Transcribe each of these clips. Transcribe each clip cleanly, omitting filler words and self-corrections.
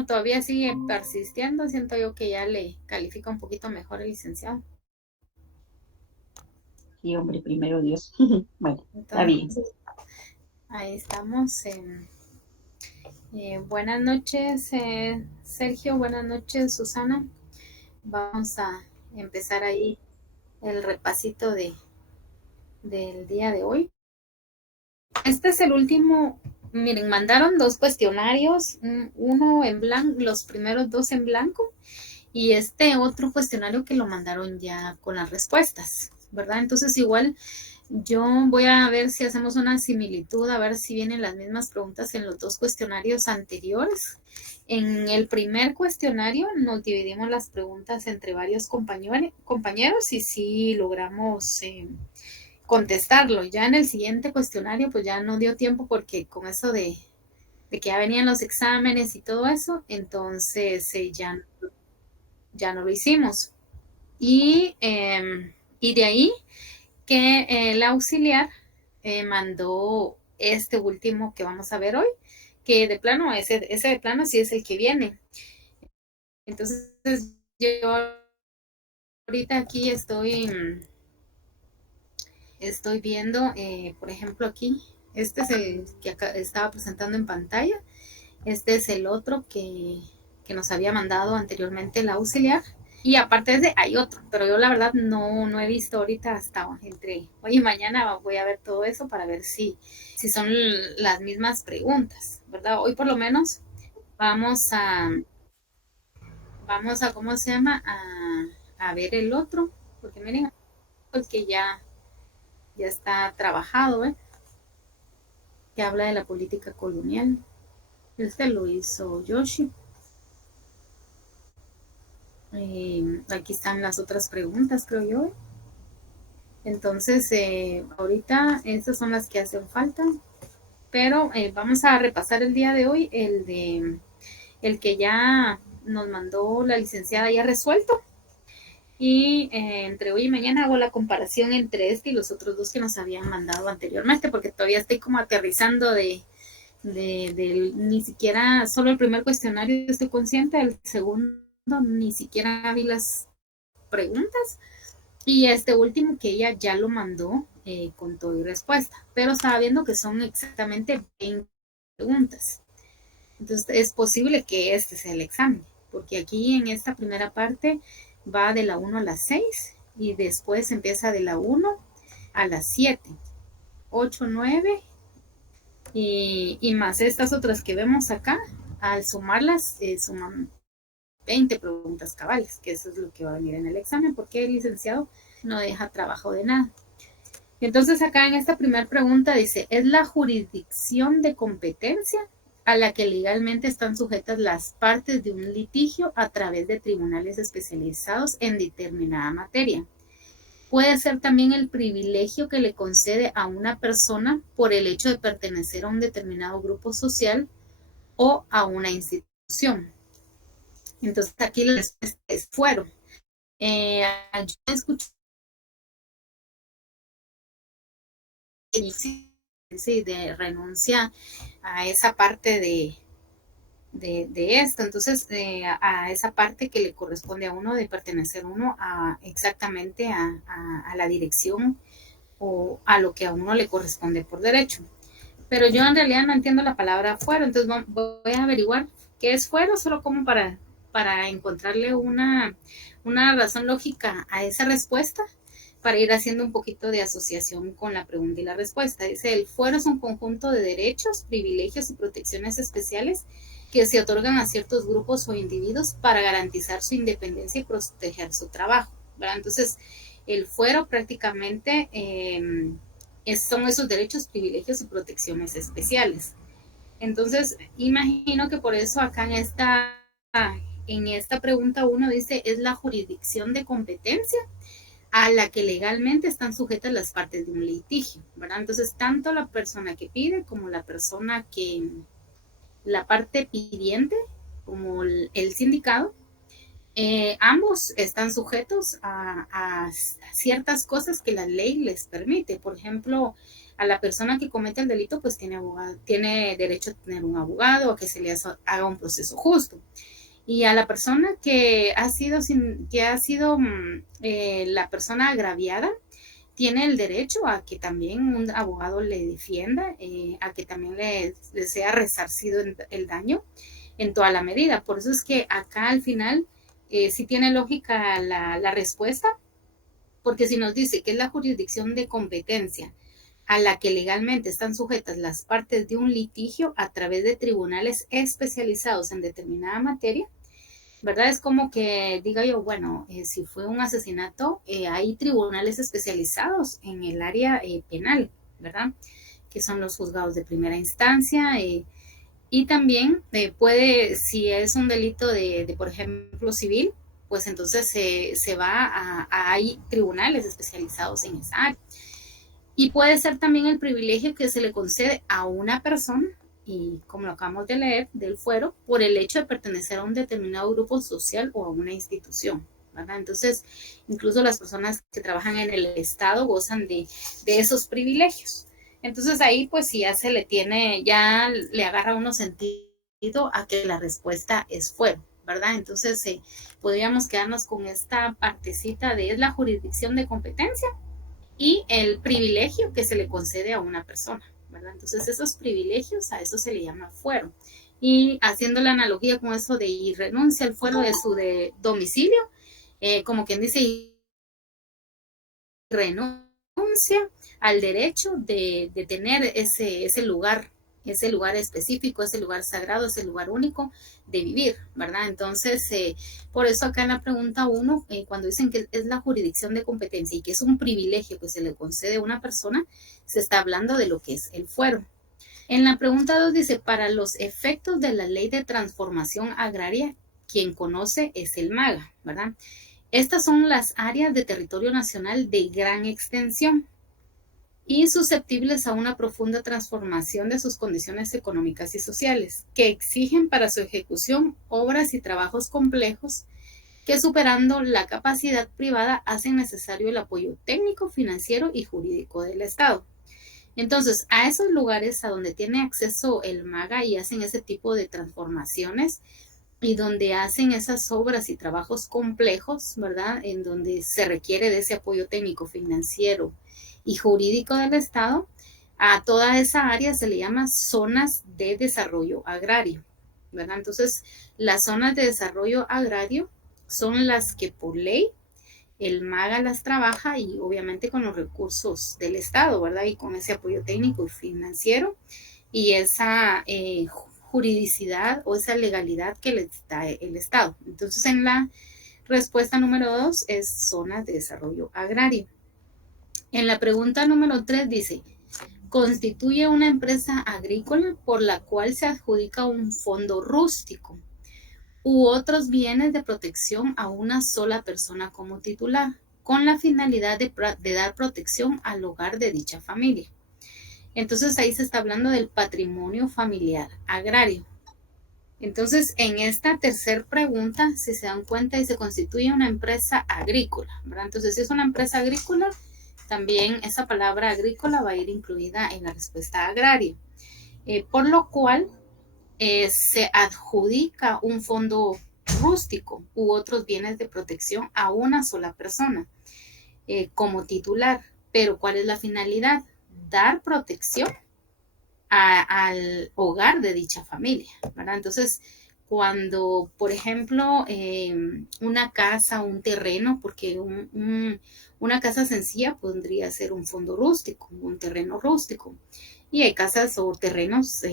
bueno, todavía sigue persistiendo, siento yo que ya le califica un poquito mejor el licenciado. Sí, hombre, primero Dios. Bueno, está bien. Entonces, ahí estamos. Buenas noches, Sergio, buenas noches, Susana. Vamos a empezar ahí el repasito del día de hoy. Este es el último. Miren, mandaron dos cuestionarios, uno en blanco, los primeros dos en blanco, y este otro cuestionario que lo mandaron ya con las respuestas, ¿verdad? Entonces igual yo voy a ver si hacemos una similitud, a ver si vienen las mismas preguntas en los dos cuestionarios anteriores. En el primer cuestionario nos dividimos las preguntas entre varios compañeros y sí logramos contestarlo. Ya en el siguiente cuestionario pues ya no dio tiempo porque con eso de que ya venían los exámenes y todo eso, entonces ya no lo hicimos. Y de ahí que el auxiliar mandó este último que vamos a ver hoy, que de plano, ese de plano sí es el que viene. Entonces, yo ahorita aquí estoy viendo, por ejemplo, aquí, este es el que acá estaba presentando en pantalla, este es el otro que nos había mandado anteriormente el auxiliar. Y aparte de ese, hay otro, pero yo la verdad no he visto ahorita hasta entre hoy y mañana voy a ver todo eso para ver si son las mismas preguntas, ¿verdad? Hoy por lo menos vamos a, vamos a ¿cómo se llama? A ver el otro, porque miren, el que ya está trabajado, ¿eh? Que habla de la política colonial. Este lo hizo Yoshi. Aquí están las otras preguntas, creo yo. Entonces, ahorita estas son las que hacen falta, pero vamos a repasar el día de hoy el que ya nos mandó la licenciada ya resuelto. Y entre hoy y mañana hago la comparación entre este y los otros dos que nos habían mandado anteriormente, porque todavía estoy como aterrizando de ni siquiera, solo el primer cuestionario estoy consciente, el segundo ni siquiera vi las preguntas. Y este último que ella ya lo mandó con todo y respuesta, pero estaba viendo que son exactamente 20 preguntas. Entonces es posible que este sea el examen, porque aquí en esta primera parte va de la 1 a la 6 y después empieza de la 1 a las 7, 8, 9 y más estas otras que vemos acá, al sumarlas suman 20 preguntas cabales, que eso es lo que va a venir en el examen, porque el licenciado no deja trabajo de nada. Entonces acá en esta primera pregunta dice, ¿es la jurisdicción de competencia a la que legalmente están sujetas las partes de un litigio a través de tribunales especializados en determinada materia? Puede ser también el privilegio que le concede a una persona por el hecho de pertenecer a un determinado grupo social o a una institución. Entonces aquí la respuesta es fuero. Yo escuché de renuncia a esa parte de esto, entonces a esa parte que le corresponde a uno de pertenecer uno exactamente a la dirección o a lo que a uno le corresponde por derecho. Pero yo en realidad no entiendo la palabra fuero, entonces voy a averiguar qué es fuero, solo como para encontrarle una razón lógica a esa respuesta, para ir haciendo un poquito de asociación con la pregunta y la respuesta. Dice, el fuero es un conjunto de derechos, privilegios y protecciones especiales que se otorgan a ciertos grupos o individuos para garantizar su independencia y proteger su trabajo, ¿verdad? Entonces, el fuero prácticamente son esos derechos, privilegios y protecciones especiales. Entonces, imagino que por eso acá en esta pregunta uno dice, ¿es la jurisdicción de competencia a la que legalmente están sujetas las partes de un litigio, ¿verdad? Entonces, tanto la persona que pide como la parte pidiente, como el sindicato, ambos están sujetos a ciertas cosas que la ley les permite. Por ejemplo, A la persona que comete el delito, pues tiene derecho a tener un abogado, a que se le haga un proceso justo. Y a la persona que ha sido la persona agraviada, tiene el derecho a que también un abogado le defienda, a que también le sea resarcido el daño en toda la medida. Por eso es que acá al final sí tiene lógica la respuesta, porque si nos dice que es la jurisdicción de competencia a la que legalmente están sujetas las partes de un litigio a través de tribunales especializados en determinada materia, ¿verdad? Es como que diga yo, bueno, si fue un asesinato, hay tribunales especializados en el área penal, ¿verdad? Que son los juzgados de primera instancia, y también si es un delito por ejemplo, civil, pues entonces se va hay tribunales especializados en esa área. Y puede ser también el privilegio que se le concede a una persona, y como lo acabamos de leer del fuero, por el hecho de pertenecer a un determinado grupo social o a una institución, ¿verdad? Entonces, incluso las personas que trabajan en el Estado gozan de esos privilegios. Entonces ahí pues si ya le agarra uno sentido a que la respuesta es fuero, ¿verdad? Entonces podríamos quedarnos con esta partecita de es la jurisdicción de competencia y el privilegio que se le concede a una persona, ¿verdad? Entonces esos privilegios, a eso se le llama fuero. Y haciendo la analogía con eso de y renuncia al fuero de su domicilio, como quien dice, renuncia al derecho de tener ese lugar específico, ese lugar sagrado, ese lugar único de vivir, ¿verdad? Entonces, por eso acá en la pregunta 1, cuando dicen que es la jurisdicción de competencia y que es un privilegio que se le concede a una persona, se está hablando de lo que es el fuero. En la pregunta 2 dice, para los efectos de la ley de transformación agraria, quien conoce es el MAGA, ¿verdad? Estas son las áreas de territorio nacional de gran extensión y susceptibles a una profunda transformación de sus condiciones económicas y sociales, que exigen para su ejecución obras y trabajos complejos que, superando la capacidad privada, hacen necesario el apoyo técnico, financiero y jurídico del Estado. Entonces, a esos lugares a donde tiene acceso el MAGA y hacen ese tipo de transformaciones, y donde hacen esas obras y trabajos complejos, ¿verdad? En donde se requiere de ese apoyo técnico, financiero y jurídico del Estado, a toda esa área se le llama zonas de desarrollo agrario, ¿verdad? Entonces, las zonas de desarrollo agrario son las que por ley el MAGA las trabaja y obviamente con los recursos del Estado, ¿verdad? Y con ese apoyo técnico y financiero y esa juridicidad o esa legalidad que le da el Estado. Entonces, en la respuesta número 2 es zonas de desarrollo agrario. En la pregunta número 3 dice, constituye una empresa agrícola por la cual se adjudica un fondo rústico u otros bienes de protección a una sola persona como titular, con la finalidad de dar protección al hogar de dicha familia. Entonces ahí se está hablando del patrimonio familiar agrario. Entonces, en esta tercera pregunta, si se dan cuenta, y se constituye una empresa agrícola, ¿verdad? Entonces, si es una empresa agrícola, también esa palabra agrícola va a ir incluida en la respuesta agraria, por lo cual se adjudica un fondo rústico u otros bienes de protección a una sola persona como titular. Pero ¿cuál es la finalidad? Dar protección al hogar de dicha familia, ¿verdad? Entonces, cuando, por ejemplo, una casa, un terreno, porque una casa sencilla podría ser un fondo rústico, un terreno rústico. Y hay casas o terrenos,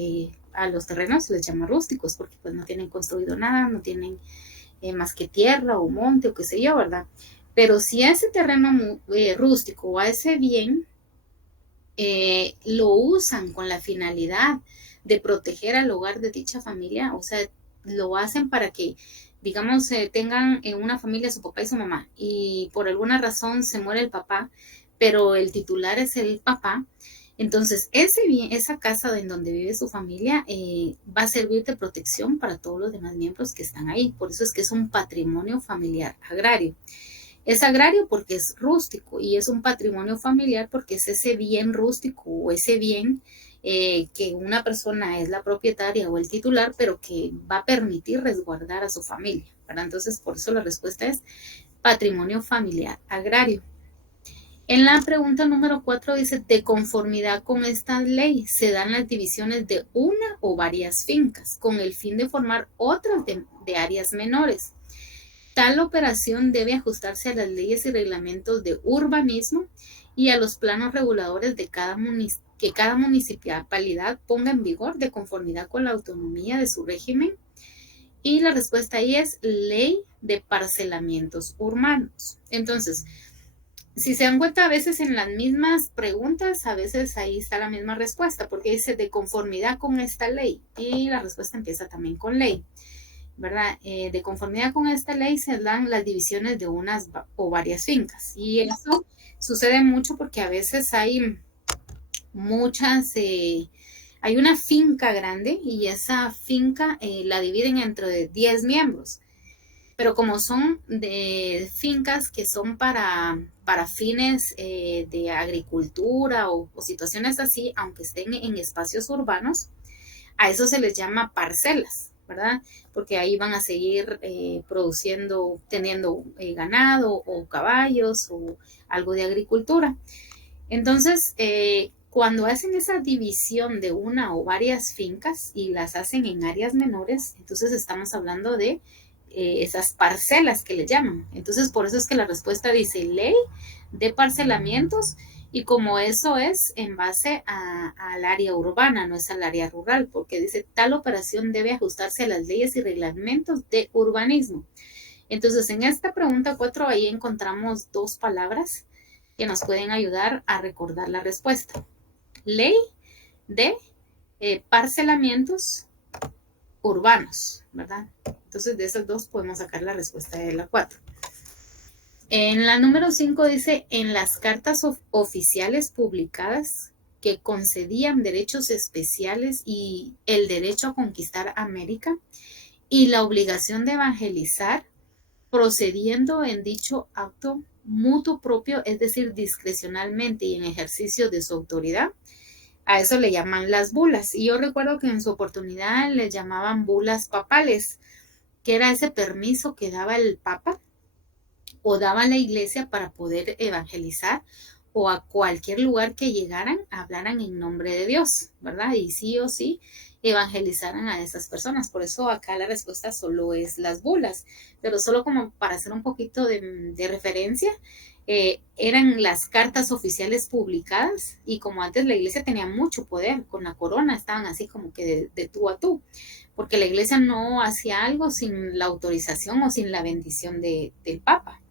a los terrenos se les llama rústicos, porque pues no tienen construido nada, no tienen más que tierra o monte o qué sé yo, ¿verdad? Pero si a ese terreno rústico o a ese bien lo usan con la finalidad de proteger al hogar de dicha familia, o sea, lo hacen para que, digamos, tengan en una familia su papá y su mamá, y por alguna razón se muere el papá, pero el titular es el papá. Entonces, esa casa en donde vive su familia va a servir de protección para todos los demás miembros que están ahí. Por eso es que es un patrimonio familiar agrario. Es agrario porque es rústico y es un patrimonio familiar porque es ese bien rústico o ese bien que una persona es la propietaria o el titular, pero que va a permitir resguardar a su familia, ¿verdad? Entonces, por eso la respuesta es patrimonio familiar agrario. En la pregunta número 4 dice, de conformidad con esta ley, se dan las divisiones de una o varias fincas con el fin de formar otras de áreas menores. Tal operación debe ajustarse a las leyes y reglamentos de urbanismo y a los planos reguladores de que cada municipalidad ponga en vigor de conformidad con la autonomía de su régimen. Y la respuesta ahí es ley de parcelamientos urbanos. Entonces, si se dan cuenta, a veces en las mismas preguntas, a veces ahí está la misma respuesta, porque dice de conformidad con esta ley, y la respuesta empieza también con ley, ¿verdad? De conformidad con esta ley se dan las divisiones de unas o varias fincas, y eso sucede mucho porque a veces hay muchas, hay una finca grande y esa finca la dividen entre 10 miembros. Pero como son de fincas que son para fines de agricultura o situaciones así, aunque estén en espacios urbanos, a eso se les llama parcelas, ¿verdad? Porque ahí van a seguir produciendo, teniendo ganado o caballos o algo de agricultura. Entonces, cuando hacen esa división de una o varias fincas y las hacen en áreas menores, entonces estamos hablando de esas parcelas que le llaman. Entonces, por eso es que la respuesta dice ley de parcelamientos y como eso es en base al área urbana, no es al área rural, porque dice tal operación debe ajustarse a las leyes y reglamentos de urbanismo. Entonces, en esta pregunta 4 ahí encontramos dos palabras que nos pueden ayudar a recordar la respuesta. Ley de parcelamientos urbanos, ¿verdad? Entonces, de esas dos podemos sacar la respuesta de la 4. En la número 5 dice, en las cartas oficiales publicadas que concedían derechos especiales y el derecho a conquistar América y la obligación de evangelizar, procediendo en dicho acto mutuo propio, es decir, discrecionalmente y en ejercicio de su autoridad. A eso le llaman las bulas. Y yo recuerdo que en su oportunidad le llamaban bulas papales, que era ese permiso que daba el Papa o daba la iglesia para poder evangelizar o a cualquier lugar que llegaran, hablaran en nombre de Dios, ¿verdad? Y sí o sí evangelizaran a esas personas. Por eso acá la respuesta solo es las bulas, pero solo como para hacer un poquito de referencia, eran las cartas oficiales publicadas y como antes la iglesia tenía mucho poder con la corona, estaban así como que de tú a tú, porque la iglesia no hacía algo sin la autorización o sin la bendición del Papa.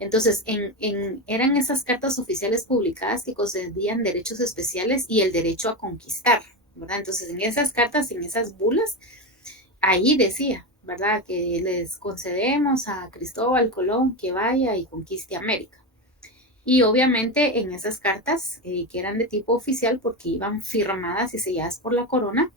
Entonces, eran esas cartas oficiales publicadas que concedían derechos especiales y el derecho a conquistar, ¿verdad? Entonces, en esas cartas, en esas bulas, ahí decía, ¿verdad? Que les concedemos a Cristóbal Colón que vaya y conquiste América. Y obviamente en esas cartas, que eran de tipo oficial porque iban firmadas y selladas por la corona,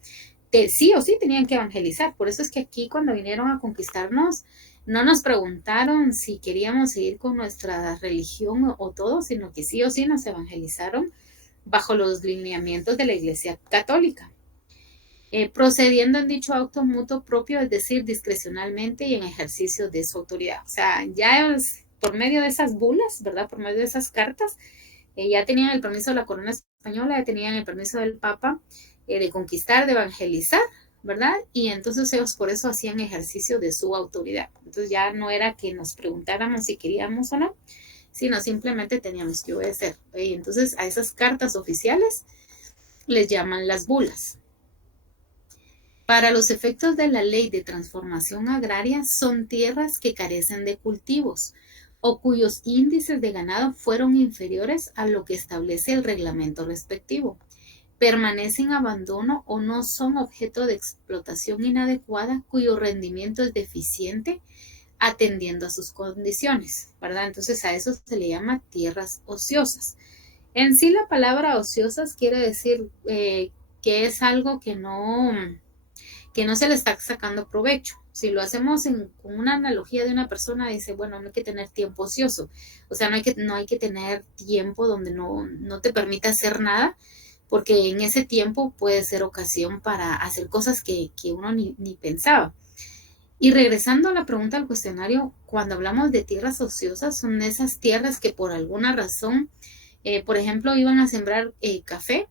sí o sí tenían que evangelizar. Por eso es que aquí cuando vinieron a conquistarnos, no nos preguntaron si queríamos seguir con nuestra religión o todo, sino que sí o sí nos evangelizaron bajo los lineamientos de la Iglesia Católica. Procediendo en dicho acto mutuo propio, es decir, discrecionalmente y en ejercicio de su autoridad. O sea, ya por medio de esas bulas, ¿verdad? Por medio de esas cartas, ya tenían el permiso de la corona española, ya tenían el permiso del Papa de conquistar, de evangelizar, ¿verdad? Y entonces ellos por eso hacían ejercicio de su autoridad. Entonces ya no era que nos preguntáramos si queríamos o no, sino simplemente teníamos que obedecer. Entonces a esas cartas oficiales les llaman las bulas. Para los efectos de la ley de transformación agraria son tierras que carecen de cultivos o cuyos índices de ganado fueron inferiores a lo que establece el reglamento respectivo. Permanecen en abandono o no son objeto de explotación inadecuada cuyo rendimiento es deficiente atendiendo a sus condiciones, ¿verdad? Entonces a eso se le llama tierras ociosas. En sí la palabra ociosas quiere decir que es algo que no que no se le está sacando provecho. Si lo hacemos con una analogía de una persona, dice, bueno, no hay que tener tiempo ocioso. O sea, no hay que tener tiempo donde no te permita hacer nada, porque en ese tiempo puede ser ocasión para hacer cosas que uno ni pensaba. Y regresando a la pregunta del cuestionario, cuando hablamos de tierras ociosas, son esas tierras que por alguna razón, por ejemplo, iban a sembrar café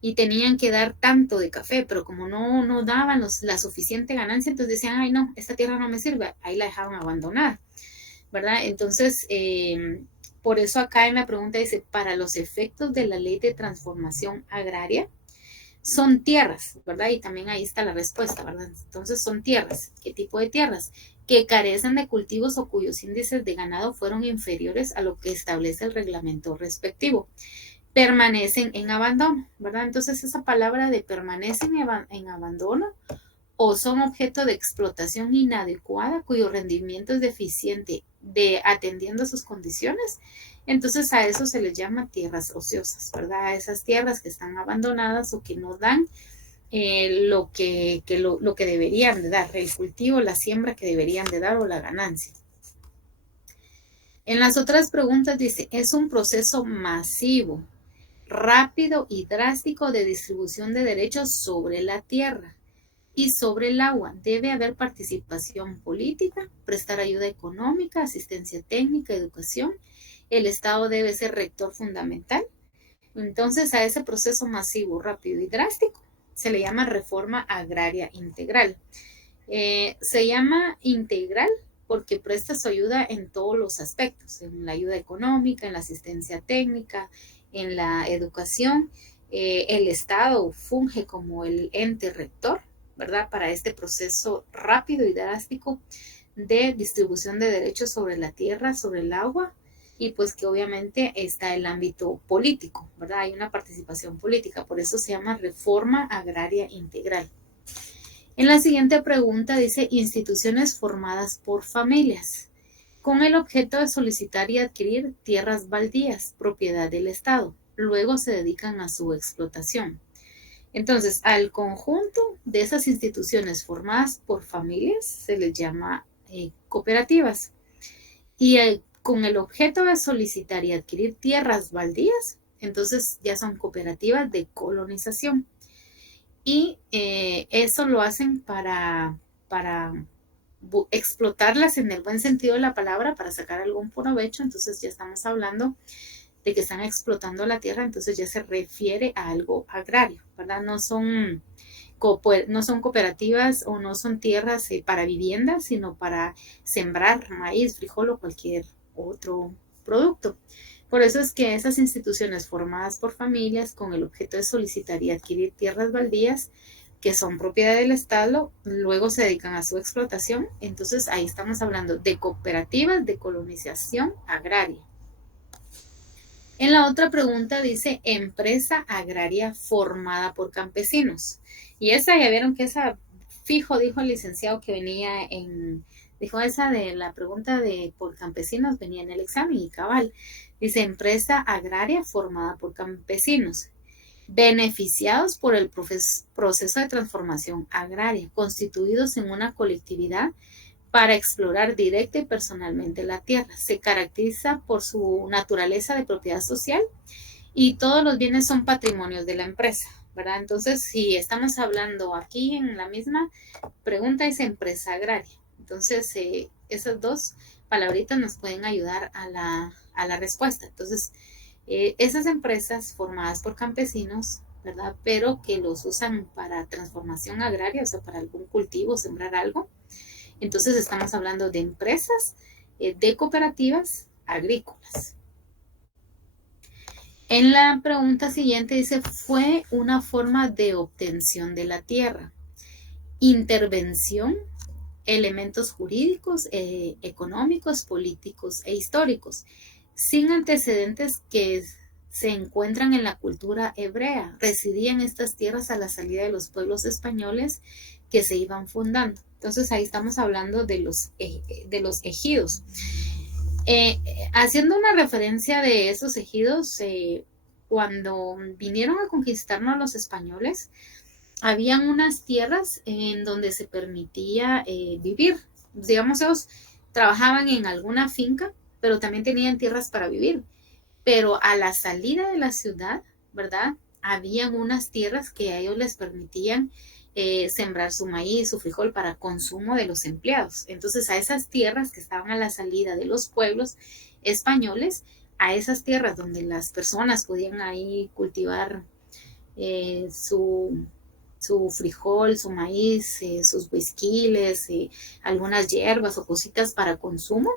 y tenían que dar tanto de café, pero como no daban la suficiente ganancia, entonces decían, ay no, esta tierra no me sirve, ahí la dejaban abandonada, ¿verdad? Entonces, por eso acá en la pregunta dice, para los efectos de la ley de transformación agraria, son tierras, ¿verdad? Y también ahí está la respuesta, ¿verdad? Entonces son tierras. ¿Qué tipo de tierras? Que carecen de cultivos o cuyos índices de ganado fueron inferiores a lo que establece el reglamento respectivo. Permanecen en abandono, ¿verdad? Entonces esa palabra de permanecen en abandono o son objeto de explotación inadecuada cuyo rendimiento es deficiente de atendiendo a sus condiciones, entonces a eso se les llama tierras ociosas, ¿verdad? A esas tierras que están abandonadas o que no dan lo que deberían de dar, el cultivo, la siembra que deberían de dar o la ganancia. En las otras preguntas dice, es un proceso masivo, rápido y drástico de distribución de derechos sobre la tierra y sobre el agua. Debe haber participación política, prestar ayuda económica, asistencia técnica, educación. El Estado debe ser rector fundamental. Entonces, a ese proceso masivo, rápido y drástico se le llama reforma agraria integral. Se llama integral porque presta su ayuda en todos los aspectos, en la ayuda económica, en la asistencia técnica, en la educación. El Estado funge como el ente rector, ¿verdad? Para este proceso rápido y drástico de distribución de derechos sobre la tierra, sobre el agua, y pues que obviamente está el ámbito político, ¿verdad? Hay una participación política, por eso se llama reforma agraria integral. En la siguiente pregunta dice instituciones formadas por familias, con el objeto de solicitar y adquirir tierras baldías, propiedad del Estado. Luego se dedican a su explotación. Entonces, al conjunto de esas instituciones formadas por familias se les llama cooperativas. Y con el objeto de solicitar y adquirir tierras baldías, entonces ya son cooperativas de colonización. Y eso lo hacen para explotarlas en el buen sentido de la palabra, para sacar algún provecho. Entonces ya estamos hablando de que están explotando la tierra, entonces ya se refiere a algo agrario, ¿verdad? No son cooperativas o no son tierras para viviendas, sino para sembrar maíz, frijol o cualquier otro producto. Por eso es que esas instituciones formadas por familias con el objeto de solicitar y adquirir tierras baldías que son propiedad del Estado, luego se dedican a su explotación. Entonces ahí estamos hablando de cooperativas de colonización agraria. En la otra pregunta dice empresa agraria formada por campesinos. Y esa, ya vieron que esa fijo, dijo el licenciado que venía dijo esa de la pregunta de por campesinos, venía en el examen y cabal. Dice empresa agraria formada por campesinos, beneficiados por el proceso de transformación agraria, constituidos en una colectividad para explorar directa y personalmente la tierra. Se caracteriza por su naturaleza de propiedad social y todos los bienes son patrimonios de la empresa, ¿verdad? Entonces, si estamos hablando aquí en la misma pregunta es empresa agraria. Entonces, esas dos palabritas nos pueden ayudar a la respuesta. Entonces, esas empresas formadas por campesinos, ¿verdad? Pero que los usan para transformación agraria, o sea, para algún cultivo, sembrar algo. Entonces estamos hablando de empresas, de cooperativas agrícolas. En la pregunta siguiente dice, fue una forma de obtención de la tierra, intervención, elementos jurídicos, económicos, políticos e históricos, sin antecedentes que se encuentran en la cultura hebrea. Residían estas tierras a la salida de los pueblos españoles que se iban fundando. Entonces ahí estamos hablando de los ejidos. Haciendo una referencia de esos ejidos, cuando vinieron a conquistarnos los españoles, habían unas tierras en donde se permitía vivir. Digamos, ellos trabajaban en alguna finca, pero también tenían tierras para vivir. Pero a la salida de la ciudad, ¿verdad? Habían unas tierras que a ellos les permitían sembrar su maíz, su frijol para consumo de los empleados. Entonces, a esas tierras que estaban a la salida de los pueblos españoles, a esas tierras donde las personas podían ahí cultivar eh, su, su frijol, su maíz, sus huisquiles, algunas hierbas o cositas para consumo.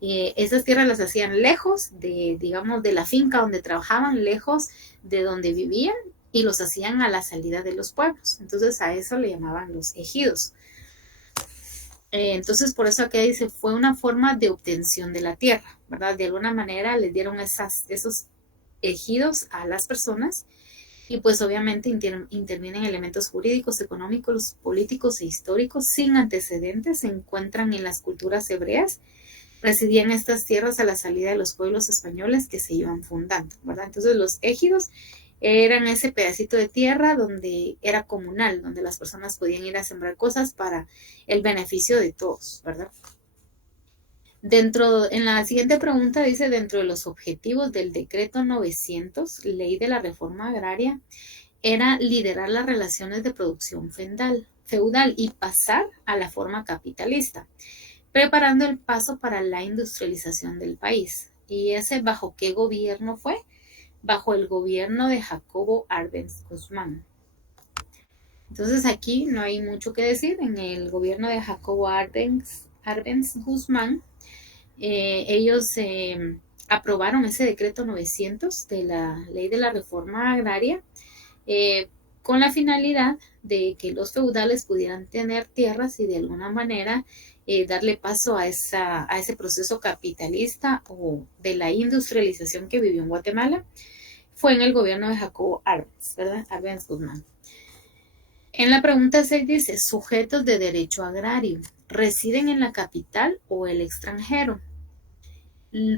Esas tierras las hacían lejos de, digamos, de la finca donde trabajaban, lejos de donde vivían y los hacían a la salida de los pueblos. Entonces a eso le llamaban los ejidos. Entonces por eso aquí dice, fue una forma de obtención de la tierra, ¿verdad? De alguna manera les dieron esos ejidos a las personas y pues obviamente intervienen elementos jurídicos, económicos, políticos e históricos sin antecedentes, se encuentran en las culturas hebreas, residían estas tierras a la salida de los pueblos españoles que se iban fundando, ¿verdad? Entonces los ejidos eran ese pedacito de tierra donde era comunal, donde las personas podían ir a sembrar cosas para el beneficio de todos, ¿verdad? En la siguiente pregunta dice, dentro de los objetivos del decreto 900, ley de la reforma agraria, era liderar las relaciones de producción feudal y pasar a la forma capitalista, preparando el paso para la industrialización del país. ¿Y ese bajo qué gobierno fue? Bajo el gobierno de Jacobo Arbenz Guzmán. Entonces aquí no hay mucho que decir. En el gobierno de Jacobo Arbenz Guzmán, ellos aprobaron ese decreto 900 de la ley de la reforma agraria con la finalidad de que los feudales pudieran tener tierras y de alguna manera darle paso a ese proceso capitalista o de la industrialización que vivió en Guatemala. Fue en el gobierno de Jacobo Arbenz, ¿verdad? Arbenz Guzmán. En la pregunta 6 dice, sujetos de derecho agrario, ¿residen en la capital o el extranjero?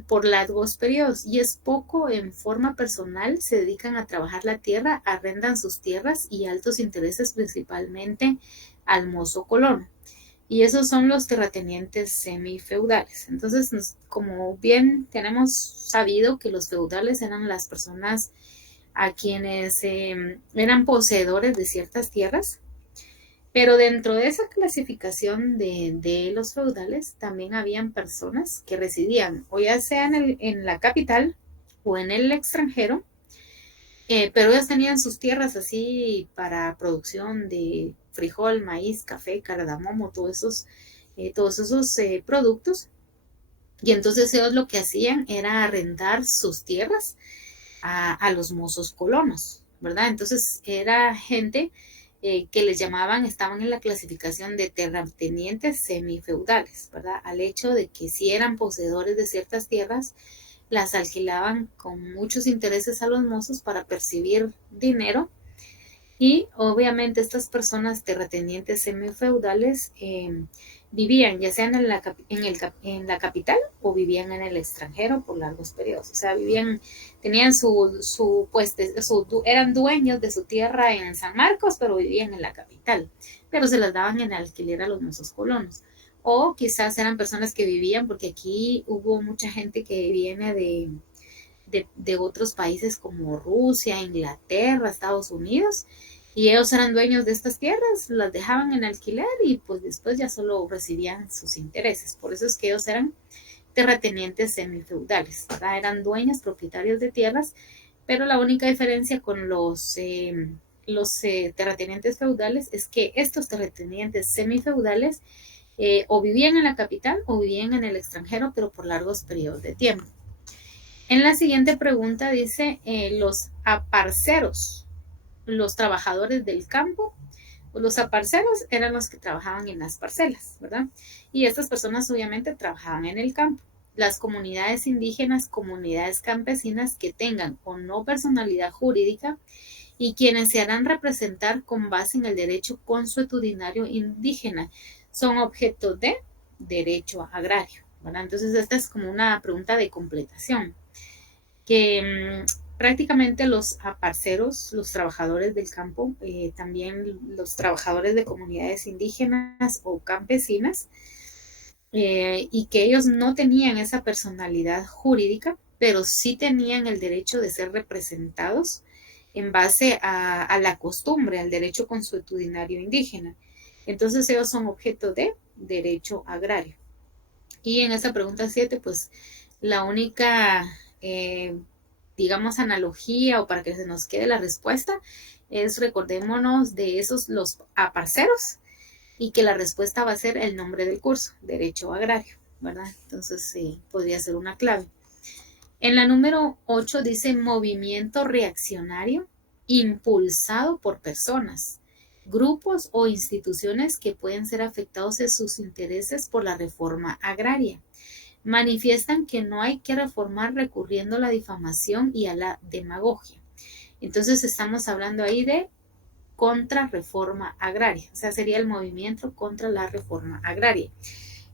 Por largos periodos y es poco en forma personal, se dedican a trabajar la tierra, arrendan sus tierras y altos intereses principalmente al mozo colono. Y esos son los terratenientes semifeudales. Entonces, como bien tenemos sabido que los feudales eran las personas a quienes eran poseedores de ciertas tierras, pero dentro de esa clasificación de los feudales también habían personas que residían o ya sea en la capital o en el extranjero, pero ellos tenían sus tierras así para producción de frijol, maíz, café, cardamomo, todos esos productos. Y entonces ellos lo que hacían era arrendar sus tierras a los mozos colonos, ¿verdad? Entonces era gente que les llamaban, estaban en la clasificación de terratenientes semifeudales, ¿verdad? Al hecho de que si eran poseedores de ciertas tierras, las alquilaban con muchos intereses a los mozos para percibir dinero y obviamente estas personas terratenientes semifeudales vivían ya sea en la capital o vivían en el extranjero por largos periodos. O sea, tenían eran dueños de su tierra en San Marcos, pero vivían en la capital, pero se las daban en alquiler a los mozos colonos. O quizás eran personas que vivían, porque aquí hubo mucha gente que viene de otros países como Rusia, Inglaterra, Estados Unidos, y ellos eran dueños de estas tierras, las dejaban en alquiler y pues después ya solo recibían sus intereses. Por eso es que ellos eran terratenientes semifeudales, ¿verdad? Eran dueños, propietarios de tierras, pero la única diferencia con los terratenientes feudales es que estos terratenientes semifeudales o vivían en la capital o vivían en el extranjero, pero por largos periodos de tiempo. En la siguiente pregunta dice, los aparceros, los trabajadores del campo, los aparceros eran los que trabajaban en las parcelas, ¿verdad? Y estas personas obviamente trabajaban en el campo. Las comunidades indígenas, comunidades campesinas que tengan o no personalidad jurídica y quienes se harán representar con base en el derecho consuetudinario indígena son objeto de derecho agrario, ¿verdad? Entonces esta es como una pregunta de completación. Que prácticamente los aparceros, los trabajadores del campo, también los trabajadores de comunidades indígenas o campesinas, y que ellos no tenían esa personalidad jurídica, pero sí tenían el derecho de ser representados en base a la costumbre, al derecho consuetudinario indígena. Entonces ellos son objeto de derecho agrario. Y en esta pregunta 7, pues la única, digamos, analogía o para que se nos quede la respuesta es recordémonos de esos, los aparceros, y que la respuesta va a ser el nombre del curso, Derecho Agrario, ¿verdad? Entonces, podría ser una clave. En la número 8 dice movimiento reaccionario impulsado por personas, grupos o instituciones que pueden ser afectados en sus intereses por la reforma agraria. Manifiestan que no hay que reformar recurriendo a la difamación y a la demagogia. Entonces estamos hablando ahí de contrarreforma agraria, o sea, sería el movimiento contra la reforma agraria.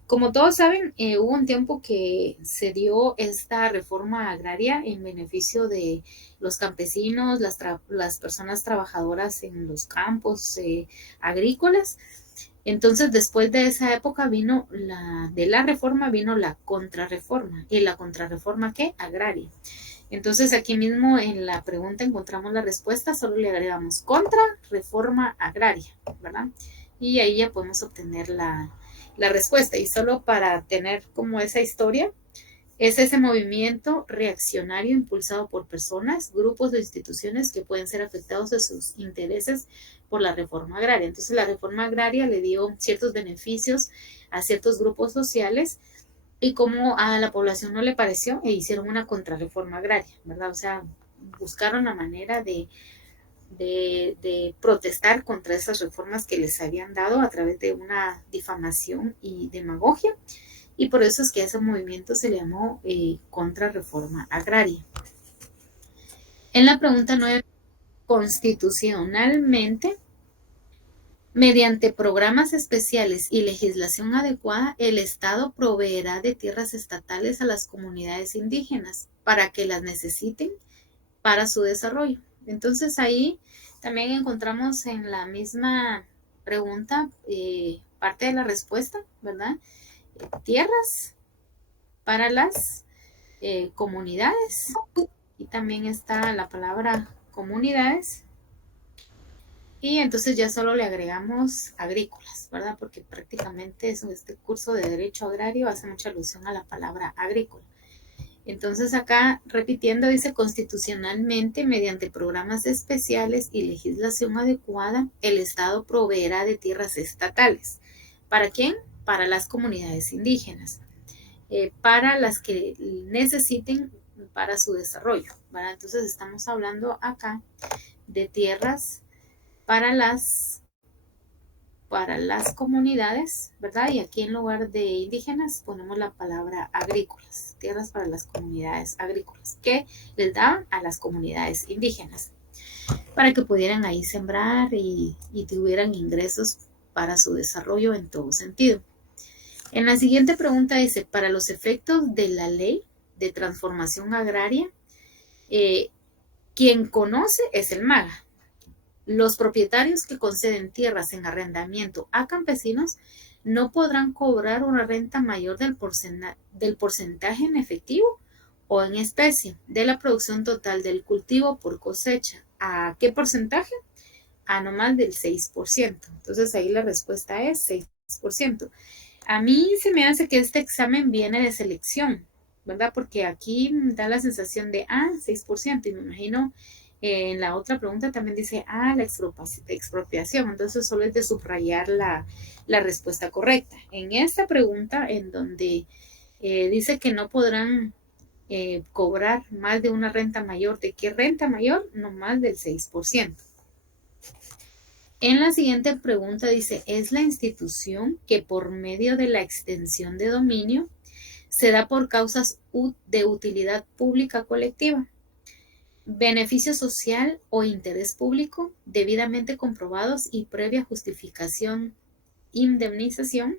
Como todos saben, hubo un tiempo que se dio esta reforma agraria en beneficio de los campesinos, las personas trabajadoras en los campos agrícolas. Entonces, después de esa época de la reforma vino la contrarreforma. ¿Y la contrarreforma qué? Agraria. Entonces, aquí mismo en la pregunta encontramos la respuesta, solo le agregamos contra reforma agraria, ¿verdad? Y ahí ya podemos obtener la respuesta. Y solo para tener como esa historia, es ese movimiento reaccionario impulsado por personas, grupos o instituciones que pueden ser afectados de sus intereses por la reforma agraria. Entonces, la reforma agraria le dio ciertos beneficios a ciertos grupos sociales, y como a la población no le pareció, e hicieron una contrarreforma agraria, ¿verdad? O sea, buscaron la manera de protestar contra esas reformas que les habían dado a través de una difamación y demagogia, y por eso es que a ese movimiento se le llamó contrarreforma agraria. En la pregunta 9, constitucionalmente, mediante programas especiales y legislación adecuada, el Estado proveerá de tierras estatales a las comunidades indígenas para que las necesiten para su desarrollo. Entonces ahí también encontramos en la misma pregunta parte de la respuesta, ¿verdad? Tierras para las comunidades, y también está la palabra comunidades. Y entonces ya solo le agregamos agrícolas, ¿verdad? Porque prácticamente este curso de Derecho Agrario hace mucha alusión a la palabra agrícola. Entonces acá, repitiendo, dice constitucionalmente, mediante programas especiales y legislación adecuada, el Estado proveerá de tierras estatales. ¿Para quién? Para las comunidades indígenas, para las que necesiten para su desarrollo, ¿verdad? Entonces estamos hablando acá de tierras para las comunidades, ¿verdad? Y aquí en lugar de indígenas ponemos la palabra agrícolas, tierras para las comunidades agrícolas, que les daban a las comunidades indígenas, para que pudieran ahí sembrar y tuvieran ingresos para su desarrollo en todo sentido. En la siguiente pregunta dice, para los efectos de la ley de transformación agraria, quien conoce es el MAGA. Los propietarios que conceden tierras en arrendamiento a campesinos no podrán cobrar una renta mayor del porcentaje en efectivo o en especie de la producción total del cultivo por cosecha. ¿A qué porcentaje? A no más del 6%. Entonces ahí la respuesta es 6%. A mí se me hace que este examen viene de selección, ¿verdad? Porque aquí da la sensación de, 6%, y me imagino en la otra pregunta también dice, la expropiación. Entonces solo es de subrayar la respuesta correcta. En esta pregunta, en donde dice que no podrán cobrar más de una renta mayor, ¿de qué renta mayor? No más del 6%. En la siguiente pregunta dice, ¿es la institución que por medio de la extensión de dominio se da por causas de utilidad pública colectiva, beneficio social o interés público debidamente comprobados y previa justificación, indemnización?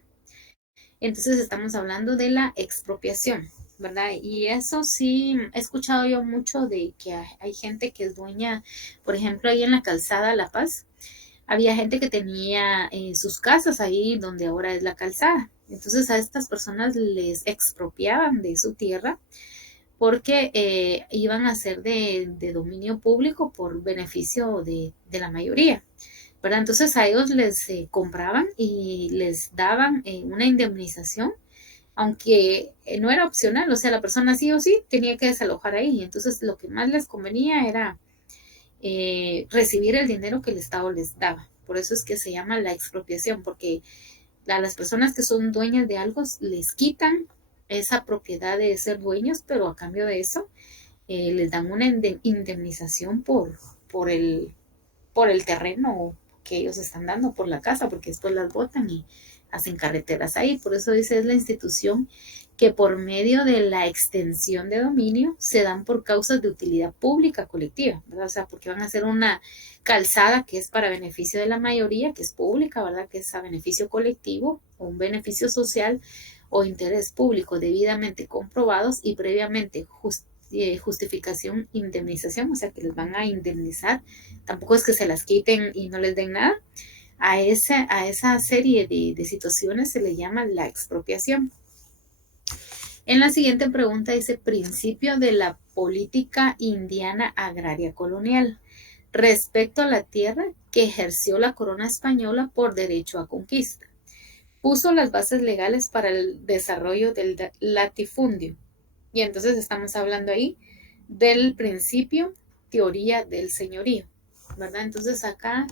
Entonces estamos hablando de la expropiación, ¿verdad? Y eso sí, he escuchado yo mucho de que hay gente que es dueña, por ejemplo, ahí en la calzada La Paz, había gente que tenía sus casas ahí donde ahora es la calzada. Entonces a estas personas les expropiaban de su tierra porque iban a ser de dominio público por beneficio de la mayoría, ¿verdad? Entonces a ellos les compraban y les daban una indemnización, aunque no era opcional, o sea, la persona sí o sí tenía que desalojar ahí. Entonces lo que más les convenía era recibir el dinero que el Estado les daba. Por eso es que se llama la expropiación, porque a las personas que son dueñas de algo les quitan esa propiedad de ser dueños, pero a cambio de eso les dan una indemnización por el terreno que ellos están dando, por la casa, porque después las botan y hacen carreteras ahí. Por eso dice, es la institución que por medio de la extensión de dominio se dan por causas de utilidad pública colectiva, ¿verdad? O sea, porque van a hacer una calzada que es para beneficio de la mayoría, que es pública, ¿verdad? Que es a beneficio colectivo o un beneficio social o interés público debidamente comprobados y previamente justificación, indemnización, o sea, que les van a indemnizar. Tampoco es que se las quiten y no les den nada. A esa serie de situaciones se le llama la expropiación. En la siguiente pregunta dice, principio de la política indiana agraria colonial respecto a la tierra que ejerció la corona española por derecho a conquista. Puso las bases legales para el desarrollo del latifundio. Y entonces estamos hablando ahí del principio, teoría del señorío, ¿verdad? Entonces acá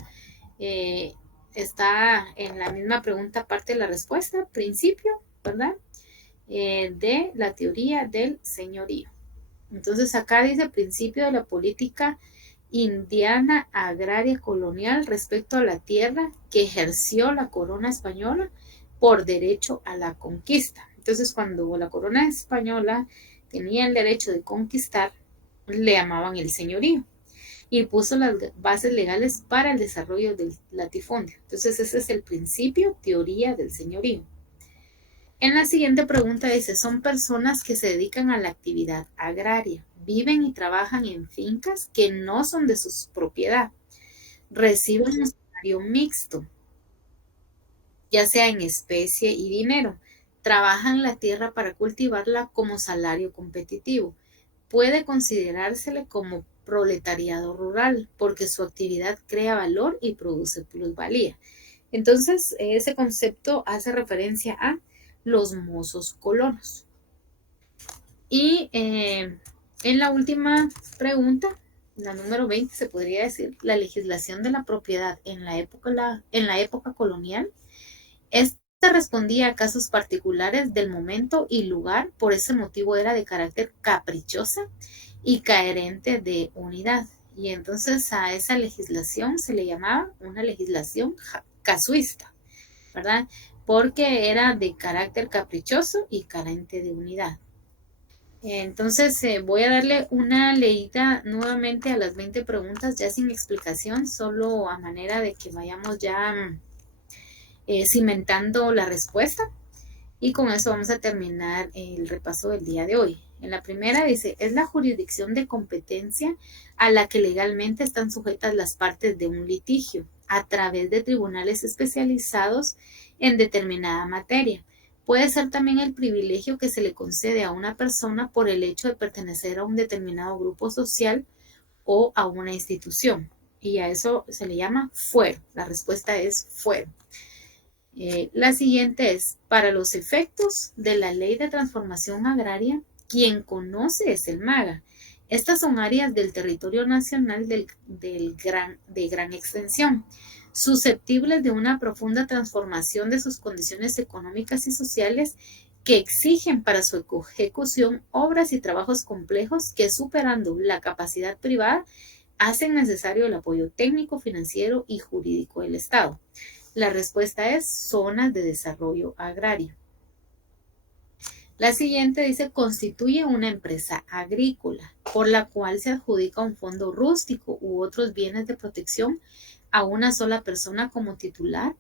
está en la misma pregunta parte de la respuesta, principio, ¿verdad? De la teoría del señorío. Entonces acá dice principio de la política indiana agraria colonial respecto a la tierra que ejerció la corona española por derecho a la conquista. Entonces cuando la corona española tenía el derecho de conquistar, le llamaban el señorío y puso las bases legales para el desarrollo del latifundio. Entonces ese es el principio, teoría del señorío. En la siguiente pregunta dice, son personas que se dedican a la actividad agraria, viven y trabajan en fincas que no son de su propiedad, reciben un salario mixto, ya sea en especie y dinero, trabajan la tierra para cultivarla como salario competitivo. Puede considerársele como proletariado rural porque su actividad crea valor y produce plusvalía. Entonces, ese concepto hace referencia a los mozos colonos. Y en la última pregunta, la número 20, se podría decir, la legislación de la propiedad en la época colonial. Esta respondía a casos particulares del momento y lugar, por ese motivo era de carácter caprichosa y carente de unidad. Y entonces a esa legislación se le llamaba una legislación casuista, ¿verdad? Porque era de carácter caprichoso y carente de unidad. Entonces voy a darle una leída nuevamente a las 20 preguntas, ya sin explicación, solo a manera de que vayamos ya cimentando la respuesta. Y con eso vamos a terminar el repaso del día de hoy. En la primera dice, es la jurisdicción de competencia a la que legalmente están sujetas las partes de un litigio a través de tribunales especializados en determinada materia. Puede ser también el privilegio que se le concede a una persona por el hecho de pertenecer a un determinado grupo social o a una institución. Y a eso se le llama fuero. La respuesta es fuero. La siguiente es, para los efectos de la Ley de Transformación Agraria, quien conoce es el MAGA. Estas son áreas del territorio nacional de gran extensión, susceptibles de una profunda transformación de sus condiciones económicas y sociales que exigen para su ejecución obras y trabajos complejos que, superando la capacidad privada, hacen necesario el apoyo técnico, financiero y jurídico del Estado. La respuesta es zonas de desarrollo agrario. La siguiente dice, constituye una empresa agrícola por la cual se adjudica un fondo rústico u otros bienes de protección a una sola persona como titular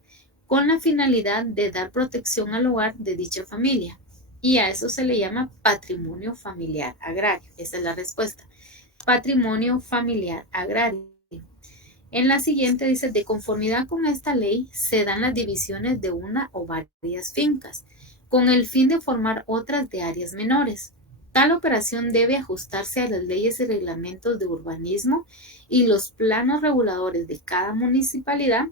con la finalidad de dar protección al hogar de dicha familia. y a eso se le llama patrimonio familiar agrario. Esa es la respuesta. Patrimonio familiar agrario. En la siguiente dice, de conformidad con esta ley, se dan las divisiones de una o varias fincas, con el fin de formar otras de áreas menores. Tal operación debe ajustarse a las leyes y reglamentos de urbanismo y los planos reguladores de cada municipalidad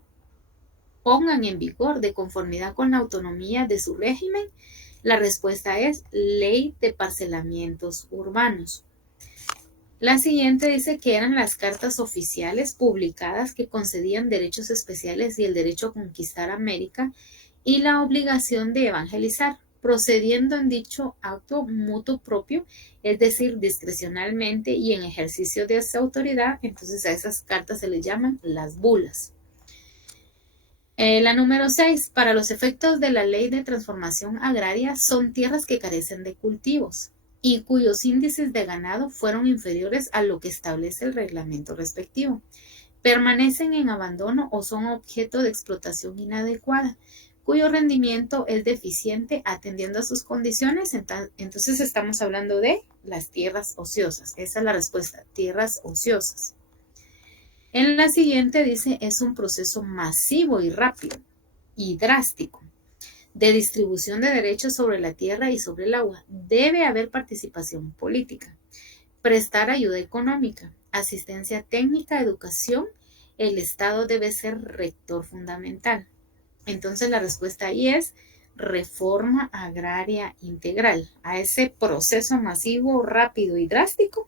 pongan en vigor de conformidad con la autonomía de su régimen. La respuesta es Ley de Parcelamientos Urbanos. La siguiente dice que eran las cartas oficiales publicadas que concedían derechos especiales y el derecho a conquistar América y la obligación de evangelizar, procediendo en dicho acto mutuo propio, es decir, discrecionalmente y en ejercicio de esa autoridad. Entonces a esas cartas se les llaman las bulas. La número 6, para los efectos de la Ley de Transformación Agraria, son tierras que carecen de cultivos y cuyos índices de ganado fueron inferiores a lo que establece el reglamento respectivo. Permanecen en abandono o son objeto de explotación inadecuada, cuyo rendimiento es deficiente atendiendo a sus condiciones. Entonces estamos hablando de las tierras ociosas. Esa es la respuesta, tierras ociosas. En la siguiente dice, es un proceso masivo y rápido y drástico de distribución de derechos sobre la tierra y sobre el agua. Debe haber participación política, prestar ayuda económica, asistencia técnica, educación. El Estado debe ser rector fundamental. Entonces la respuesta ahí es reforma agraria integral, a ese proceso masivo, rápido y drástico,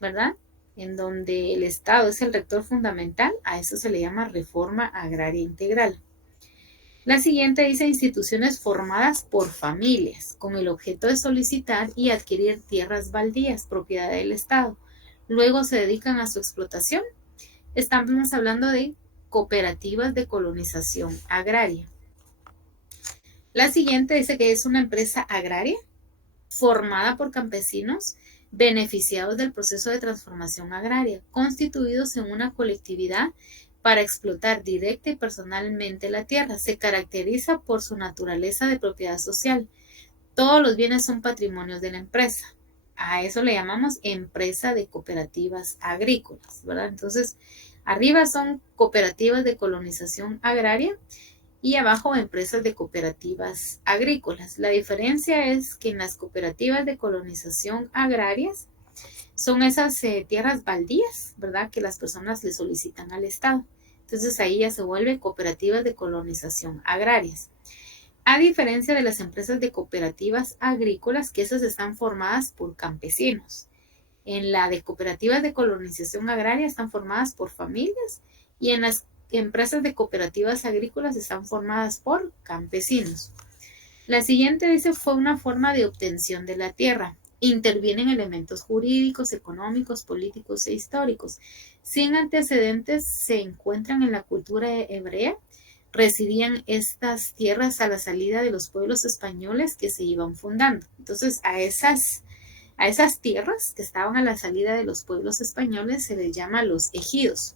¿verdad? En donde el Estado es el rector fundamental, a eso se le llama reforma agraria integral. La siguiente dice instituciones formadas por familias con el objeto de solicitar y adquirir tierras baldías, propiedad del Estado. Luego se dedican a su explotación. Estamos hablando de cooperativas de colonización agraria. La siguiente dice que es una empresa agraria formada por campesinos beneficiados del proceso de transformación agraria, constituidos en una colectividad para explotar directa y personalmente la tierra. Se caracteriza por su naturaleza de propiedad social. Todos los bienes son patrimonios de la empresa. A eso le llamamos empresa de cooperativas agrícolas, ¿verdad? Entonces, arriba son cooperativas de colonización agraria y abajo empresas de cooperativas agrícolas. La diferencia es que en las cooperativas de colonización agrarias son esas tierras baldías, ¿verdad? Que las personas le solicitan al Estado. Entonces ahí ya se vuelve cooperativas de colonización agrarias. A diferencia de las empresas de cooperativas agrícolas, que esas están formadas por campesinos. En la de cooperativas de colonización agraria están formadas por familias y en las empresas de cooperativas agrícolas están formadas por campesinos. La siguiente dice fue una forma de obtención de la tierra. Intervienen elementos jurídicos, económicos, políticos e históricos. Sin antecedentes se encuentran en la cultura hebrea. Residían estas tierras a la salida de los pueblos españoles que se iban fundando. Entonces a esas tierras que estaban a la salida de los pueblos españoles se les llama los ejidos.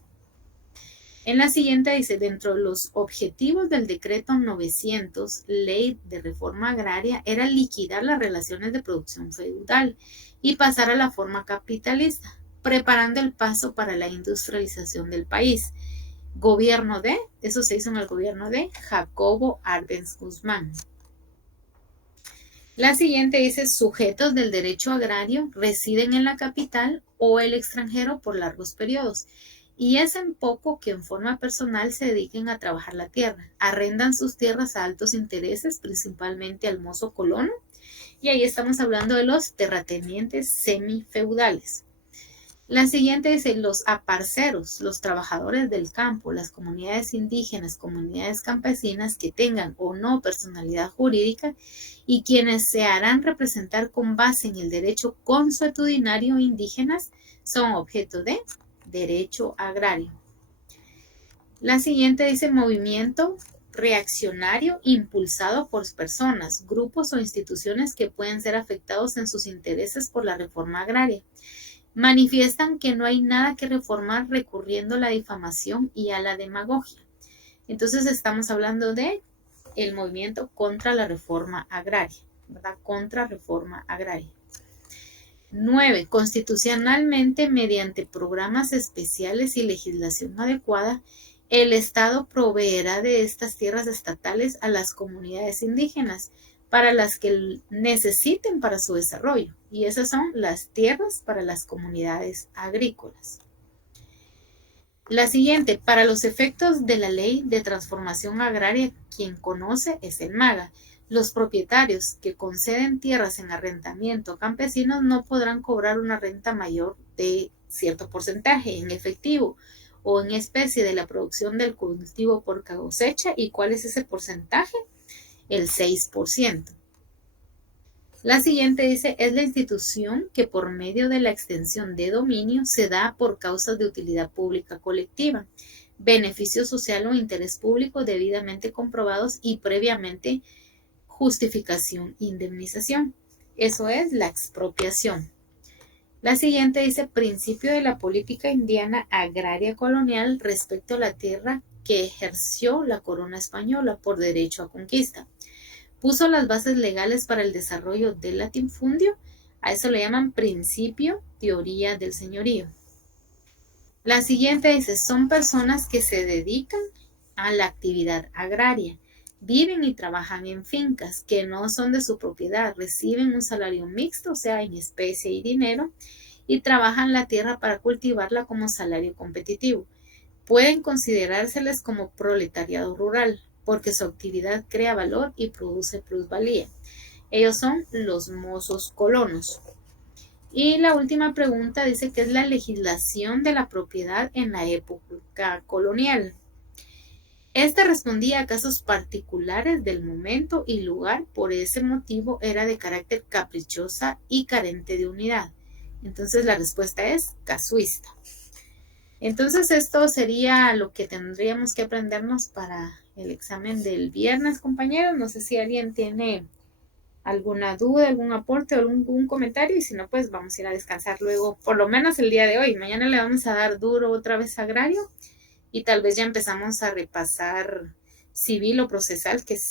En la siguiente dice, dentro de los objetivos del decreto 900, ley de reforma agraria, era liquidar las relaciones de producción feudal y pasar a la forma capitalista, preparando el paso para la industrialización del país. Eso se hizo en el gobierno de Jacobo Arbenz Guzmán. La siguiente dice, sujetos del derecho agrario residen en la capital o el extranjero por largos periodos. Y es en poco que en forma personal se dediquen a trabajar la tierra. Arrendan sus tierras a altos intereses, principalmente al mozo colono. Y ahí estamos hablando de los terratenientes semifeudales. La siguiente dice los aparceros, los trabajadores del campo, las comunidades indígenas, comunidades campesinas que tengan o no personalidad jurídica y quienes se harán representar con base en el derecho consuetudinario indígenas son objeto de derecho agrario. La siguiente dice movimiento reaccionario impulsado por personas, grupos o instituciones que pueden ser afectados en sus intereses por la reforma agraria. Manifiestan que no hay nada que reformar recurriendo a la difamación y a la demagogia. Entonces estamos hablando de el movimiento contra la reforma agraria, ¿verdad? Contra reforma agraria. 9. Constitucionalmente, mediante programas especiales y legislación adecuada, el Estado proveerá de estas tierras estatales a las comunidades indígenas para las que necesiten para su desarrollo. Y esas son las tierras para las comunidades agrícolas. La siguiente, para los efectos de la Ley de Transformación Agraria, quien conoce es el MAGA. Los propietarios que conceden tierras en arrendamiento a campesinos no podrán cobrar una renta mayor de cierto porcentaje en efectivo o en especie de la producción del cultivo por cosecha. ¿Y cuál es ese porcentaje? El 6%. La siguiente dice, es la institución que por medio de la extensión de dominio se da por causas de utilidad pública colectiva, beneficio social o interés público debidamente comprobados y previamente justificación e indemnización. Eso es la expropiación. La siguiente dice, principio de la política indiana agraria colonial respecto a la tierra que ejerció la corona española por derecho a conquista. Puso las bases legales para el desarrollo del latifundio. A eso le llaman principio, teoría del señorío. La siguiente dice, son personas que se dedican a la actividad agraria, viven y trabajan en fincas que no son de su propiedad, reciben un salario mixto, o sea, en especie y dinero, y trabajan la tierra para cultivarla como salario competitivo. Pueden considerárseles como proletariado rural, porque su actividad crea valor y produce plusvalía. Ellos son los mozos colonos. Y la última pregunta dice que es la legislación de la propiedad en la época colonial. Esta respondía a casos particulares del momento y lugar, por ese motivo era de carácter caprichosa y carente de unidad. Entonces la respuesta es casuista. Entonces esto sería lo que tendríamos que aprendernos para el examen del viernes, compañeros. No sé si alguien tiene alguna duda, algún aporte o algún comentario, y si no, pues vamos a ir a descansar luego, por lo menos el día de hoy. Mañana le vamos a dar duro otra vez a agrario y tal vez ya empezamos a repasar civil o procesal, que es